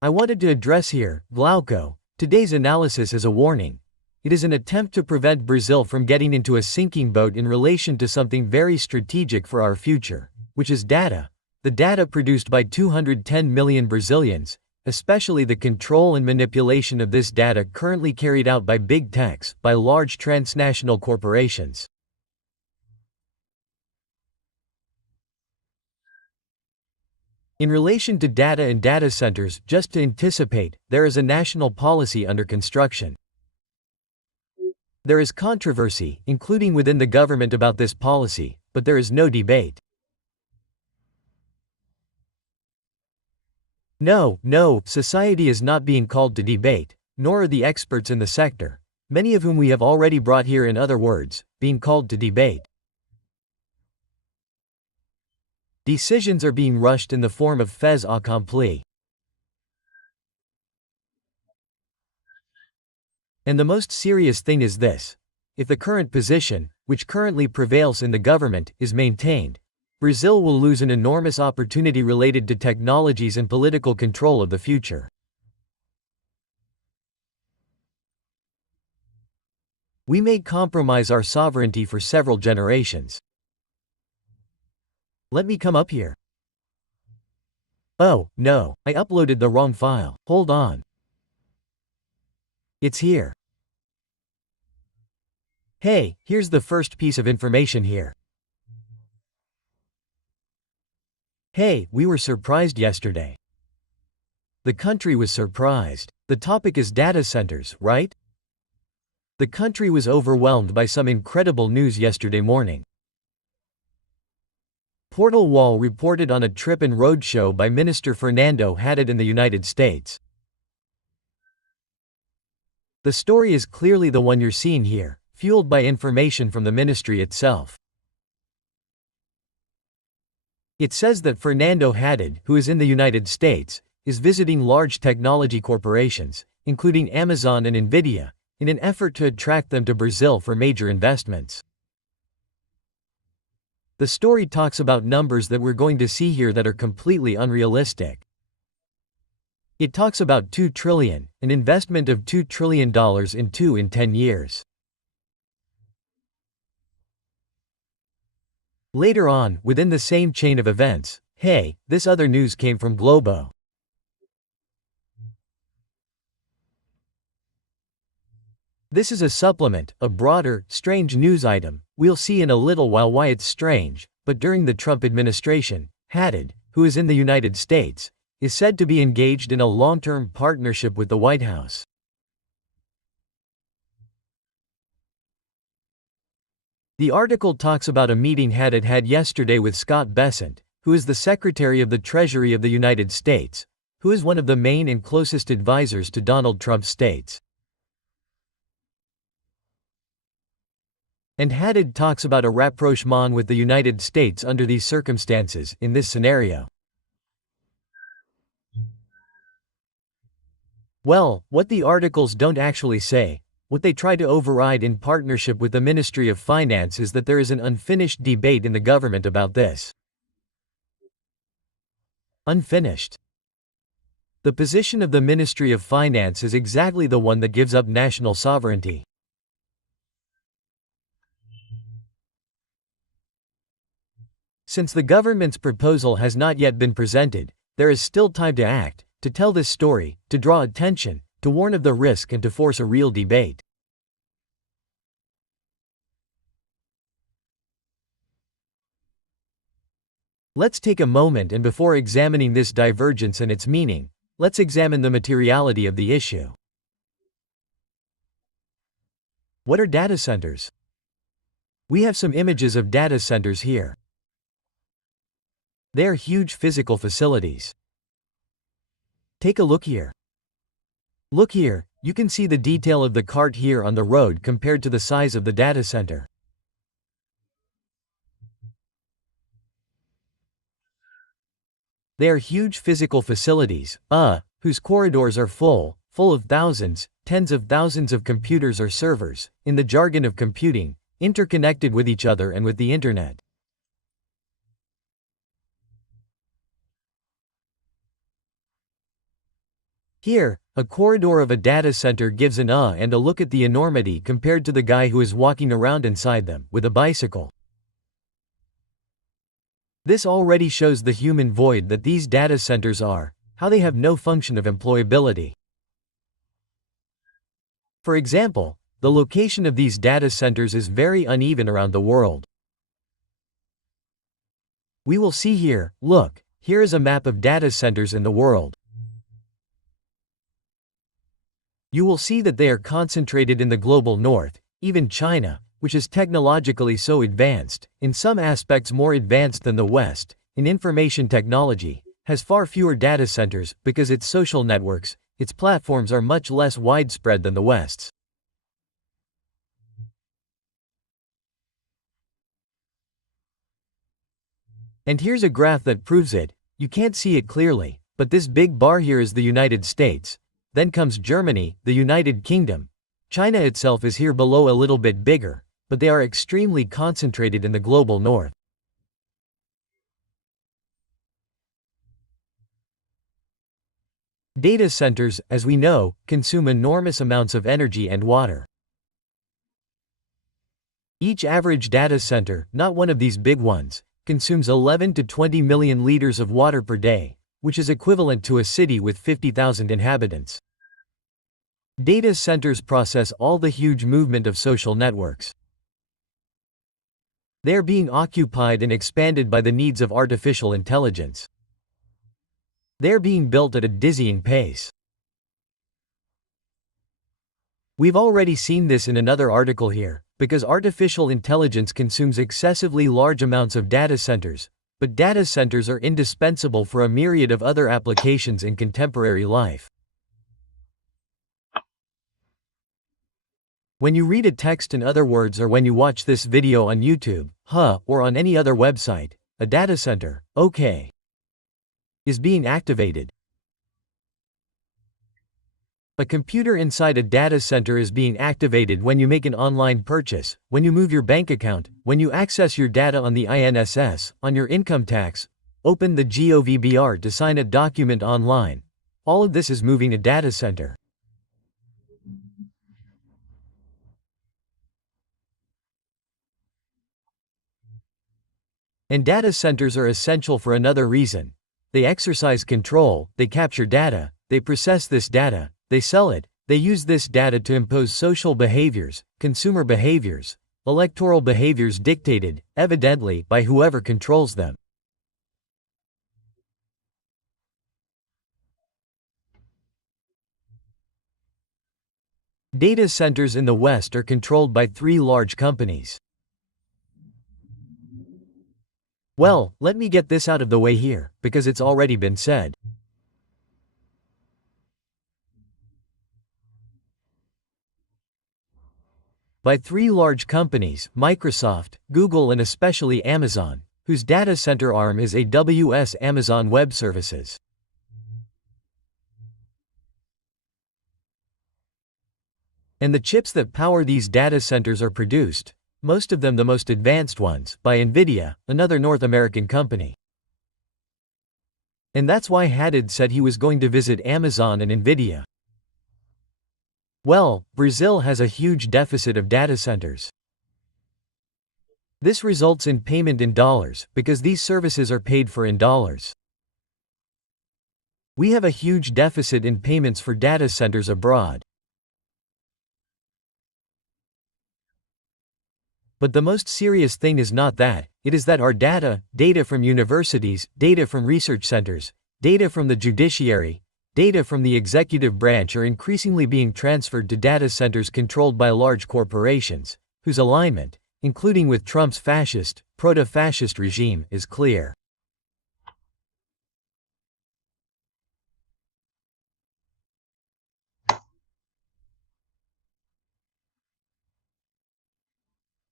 I wanted to address here, Glauco, today's analysis as a warning. It is an attempt to prevent Brazil from getting into a sinking boat in relation to something very strategic for our future, which is data. The data produced by 210 million Brazilians, especially the control and manipulation of this data currently carried out by big techs, by large transnational corporations. In relation to data and data centers, just to anticipate, there is a national policy under construction. There is controversy, including within the government about this policy, but there is no debate. No, society is not being called to debate, nor are the experts in the sector, many of whom we have already brought here, in other words, being called to debate. Decisions are being rushed in the form of fait accompli. And the most serious thing is this: if the current position, which currently prevails in the government, is maintained, Brazil will lose an enormous opportunity related to technologies and political control of the future. We may compromise our sovereignty for several generations. Let me come up here. Oh, no, I uploaded the wrong file. Hold on. It's here. Hey, here's the first piece of information here. Hey, we were surprised yesterday. The country was surprised. The topic is data centers, right? The country was overwhelmed by some incredible news yesterday morning. Portal Wall reported on a trip and roadshow by Minister Fernando Haddad in the United States. The story is clearly the one you're seeing here, fueled by information from the ministry itself. It says that Fernando Haddad, who is in the United States, is visiting large technology corporations, including Amazon and Nvidia, in an effort to attract them to Brazil for major investments. The story talks about numbers that we're going to see here that are completely unrealistic. It talks about 2 trillion, an investment of $2 trillion in 10 years. Later on, within the same chain of events, hey, this other news came from Globo. This is a supplement, a broader, strange news item. We'll see in a little while why it's strange, but during the Trump administration, Haddad, who is in the United States, is said to be engaged in a long-term partnership with the White House. The article talks about a meeting Haddad had yesterday with Scott Bessent, who is the Secretary of the Treasury of the United States, who is one of the main and closest advisors to Donald Trump's states. And Haddad talks about a rapprochement with the United States under these circumstances, in this scenario. Well, what the articles don't actually say, what they try to override in partnership with the Ministry of Finance, is that there is an unfinished debate in the government about this. Unfinished. The position of the Ministry of Finance is exactly the one that gives up national sovereignty. Since the government's proposal has not yet been presented, there is still time to act, to tell this story, to draw attention, to warn of the risk, and to force a real debate. Let's take a moment, and before examining this divergence and its meaning, let's examine the materiality of the issue. What are data centers? We have some images of data centers here. They are huge physical facilities. Take a look here. Look here, you can see the detail of the cart here on the road compared to the size of the data center. They are huge physical facilities, whose corridors are full of thousands, tens of thousands of computers or servers, in the jargon of computing, interconnected with each other and with the internet. Here, a corridor of a data center gives an and a look at the enormity compared to the guy who is walking around inside them, with a bicycle. This already shows the human void that these data centers are, how they have no function of employability. For example, the location of these data centers is very uneven around the world. We will see here, look, here is a map of data centers in the world. You will see that they are concentrated in the global north, even China, which is technologically so advanced, in some aspects more advanced than the West, in information technology, has far fewer data centers because its social networks, its platforms are much less widespread than the West's. And here's a graph that proves it. You can't see it clearly, but this big bar here is the United States. Then comes Germany, the United Kingdom. China itself is here below a little bit bigger, but they are extremely concentrated in the global north. Data centers, as we know, consume enormous amounts of energy and water. Each average data center, not one of these big ones, consumes 11 to 20 million liters of water per day, which is equivalent to a city with 50,000 inhabitants. Data centers process all the huge movement of social networks. They are being occupied and expanded by the needs of artificial intelligence. They are being built at a dizzying pace. We've already seen this in another article here, because artificial intelligence consumes excessively large amounts of data centers, but data centers are indispensable for a myriad of other applications in contemporary life. When you read a text, in other words, or when you watch this video on YouTube, or on any other website, a data center, is being activated. A computer inside a data center is being activated when you make an online purchase, when you move your bank account, when you access your data on the INSS, on your income tax, open the GOVBR to sign a document online. All of this is moving a data center. And data centers are essential for another reason. They exercise control, they capture data, they process this data, they sell it, they use this data to impose social behaviors, consumer behaviors, electoral behaviors dictated, evidently, by whoever controls them. Data centers in the West are controlled by 3 large companies. Well, let me get this out of the way here, because it's already been said. By 3 large companies, Microsoft, Google and especially Amazon, whose data center arm is AWS Amazon Web Services. And the chips that power these data centers are produced, most of them the most advanced ones, by NVIDIA, another North American company. And that's why Haddad said he was going to visit Amazon and NVIDIA. Well, Brazil has a huge deficit of data centers. This results in payment in dollars, because these services are paid for in dollars. We have a huge deficit in payments for data centers abroad. But the most serious thing is not that, it is that our data from universities, data from research centers, data from the judiciary, data from the executive branch are increasingly being transferred to data centers controlled by large corporations, whose alignment, including with Trump's fascist, proto-fascist regime, is clear.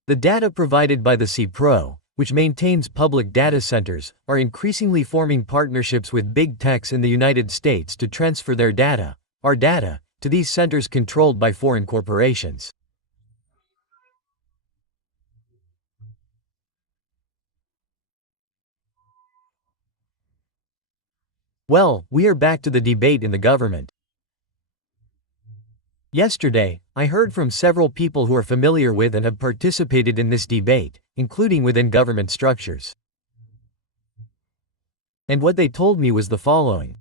The data provided by the CPRO, which maintains public data centers, are increasingly forming partnerships with big techs in the United States to transfer their data, our data, to these centers controlled by foreign corporations. Well, we are back to the debate in the government. Yesterday, I heard from several people who are familiar with and have participated in this debate, including within government structures. And what they told me was the following.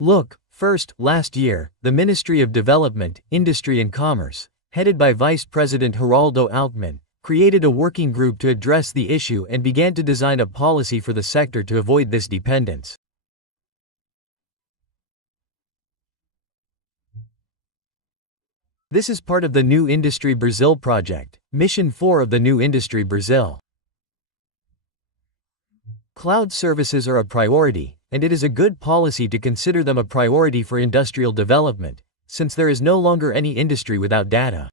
Look, first, last year, the Ministry of Development, Industry and Commerce, headed by Vice President Geraldo Alckmin, created a working group to address the issue and began to design a policy for the sector to avoid this dependence. This is part of the New Industry Brazil project, Mission 4 of the New Industry Brazil. Cloud services are a priority, and it is a good policy to consider them a priority for industrial development, since there is no longer any industry without data.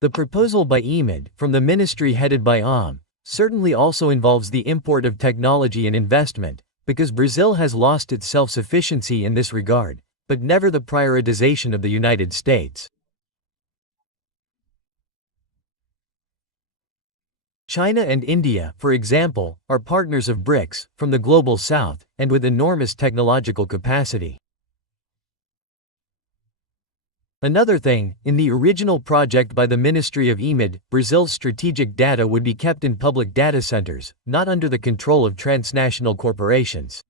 The proposal by EMID, from the ministry headed by certainly also involves the import of technology and investment, because Brazil has lost its self-sufficiency in this regard, but never the prioritization of the United States. China and India, for example, are partners of BRICS, from the global south, and with enormous technological capacity. Another thing, in the original project by the Ministry of EMID, Brazil's strategic data would be kept in public data centers, not under the control of transnational corporations.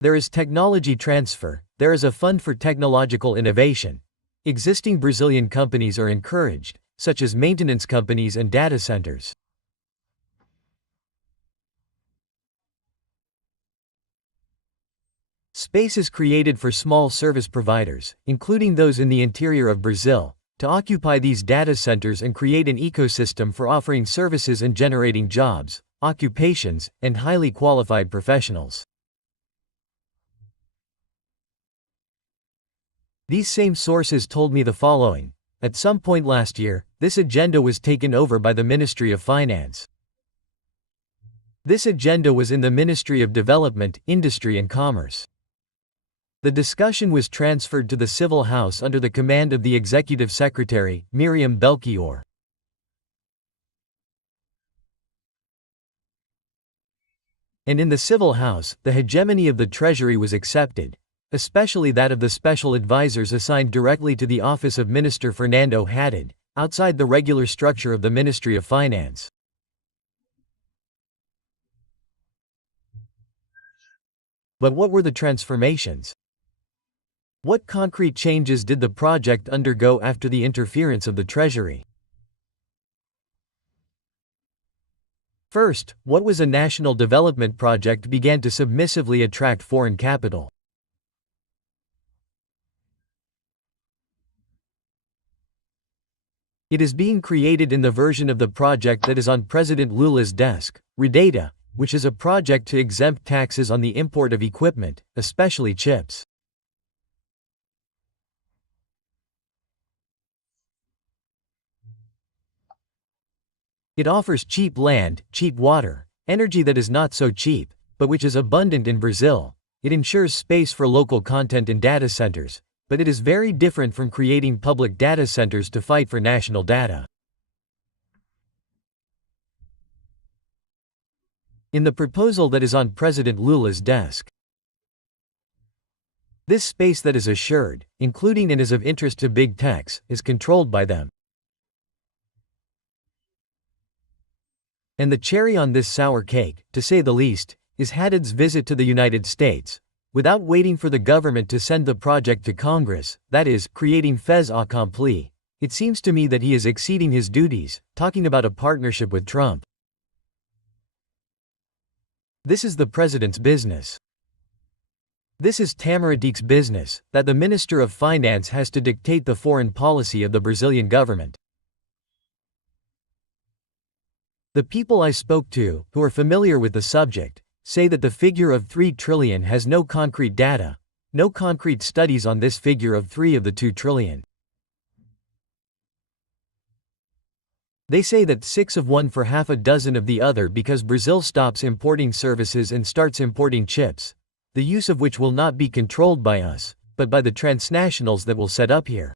There is technology transfer, there is a fund for technological innovation. Existing Brazilian companies are encouraged, such as maintenance companies and data centers. Space is created for small service providers, including those in the interior of Brazil, to occupy these data centers and create an ecosystem for offering services and generating jobs, occupations, and highly qualified professionals. These same sources told me the following. At some point last year, this agenda was taken over by the Ministry of Finance. This agenda was in the Ministry of Development, Industry and Commerce. The discussion was transferred to the Civil House under the command of the Executive Secretary, Miriam Belchior. And in the Civil House, the hegemony of the Treasury was accepted, especially that of the special advisors assigned directly to the office of Minister Fernando Haddad, outside the regular structure of the Ministry of Finance. But what were the transformations? What concrete changes did the project undergo after the interference of the Treasury? First, what was a national development project began to submissively attract foreign capital. It is being created in the version of the project that is on President Lula's desk, Redata, which is a project to exempt taxes on the import of equipment, especially chips. It offers cheap land, cheap water, energy that is not so cheap, but which is abundant in Brazil. It ensures space for local content in data centers, but it is very different from creating public data centers to fight for national data. In the proposal that is on President Lula's desk, this space that is assured, including and is of interest to big techs, is controlled by them. And the cherry on this sour cake, to say the least, is Haddad's visit to the United States, without waiting for the government to send the project to Congress, that is, creating fait accompli. It seems to me that he is exceeding his duties, talking about a partnership with Trump. This is the president's business. This is Tamaradic's business, that the Minister of Finance has to dictate the foreign policy of the Brazilian government. The people I spoke to, who are familiar with the subject, say that the figure of 3 trillion has no concrete data, no concrete studies on this figure of 3 of the 2 trillion. They say that 6 of one for half a dozen of the other because Brazil stops importing services and starts importing chips, the use of which will not be controlled by us, but by the transnationals that will set up here.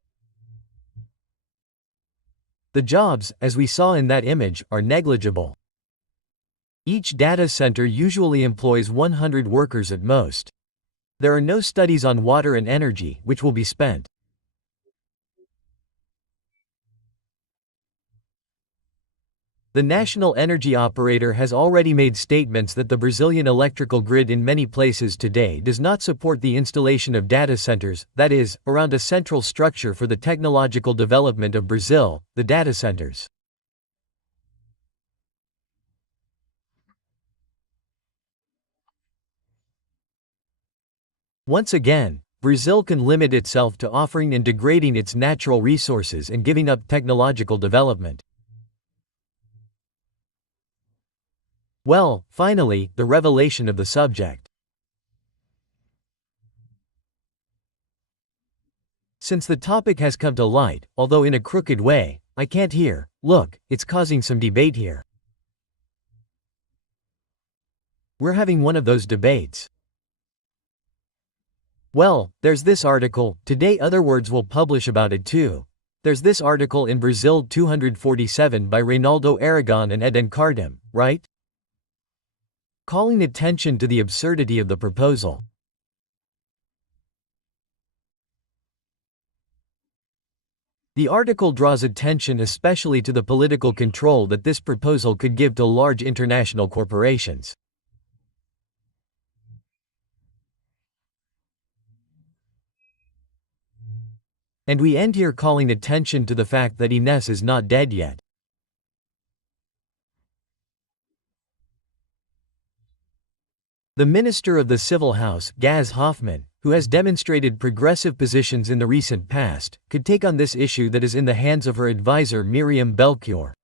The jobs, as we saw in that image, are negligible. Each data center usually employs 100 workers at most. There are no studies on water and energy, which will be spent. The national energy operator has already made statements that the Brazilian electrical grid in many places today does not support the installation of data centers, that is, around a central structure for the technological development of Brazil, the data centers. Once again, Brazil can limit itself to offering and degrading its natural resources and giving up technological development. Well, finally, the revelation of the subject. Since the topic has come to light, although in a crooked way, I can't hear, look, it's causing some debate here. We're having one of those debates. Well, there's this article, today other words will publish about it too. There's this article in Brazil 247 by Reynaldo Aragon and Eden Cardim, right? Calling attention to the absurdity of the proposal. The article draws attention especially to the political control that this proposal could give to large international corporations. And we end here calling attention to the fact that Ines is not dead yet. The Minister of the Civil House, Gaz Hoffman, who has demonstrated progressive positions in the recent past, could take on this issue that is in the hands of her advisor Miriam Belchior.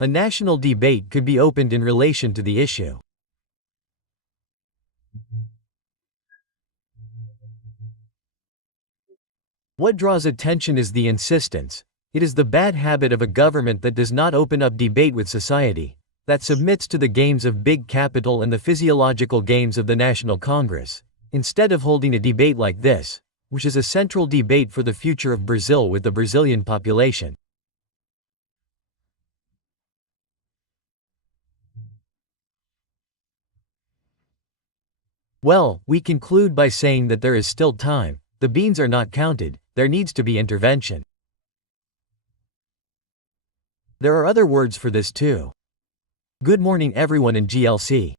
A national debate could be opened in relation to the issue. What draws attention is the insistence. It is the bad habit of a government that does not open up debate with society, that submits to the games of big capital and the physiological games of the National Congress, instead of holding a debate like this, which is a central debate for the future of Brazil with the Brazilian population. Well, we conclude by saying that there is still time, the beans are not counted, there needs to be intervention. There are other words for this too. Good morning everyone in GLC.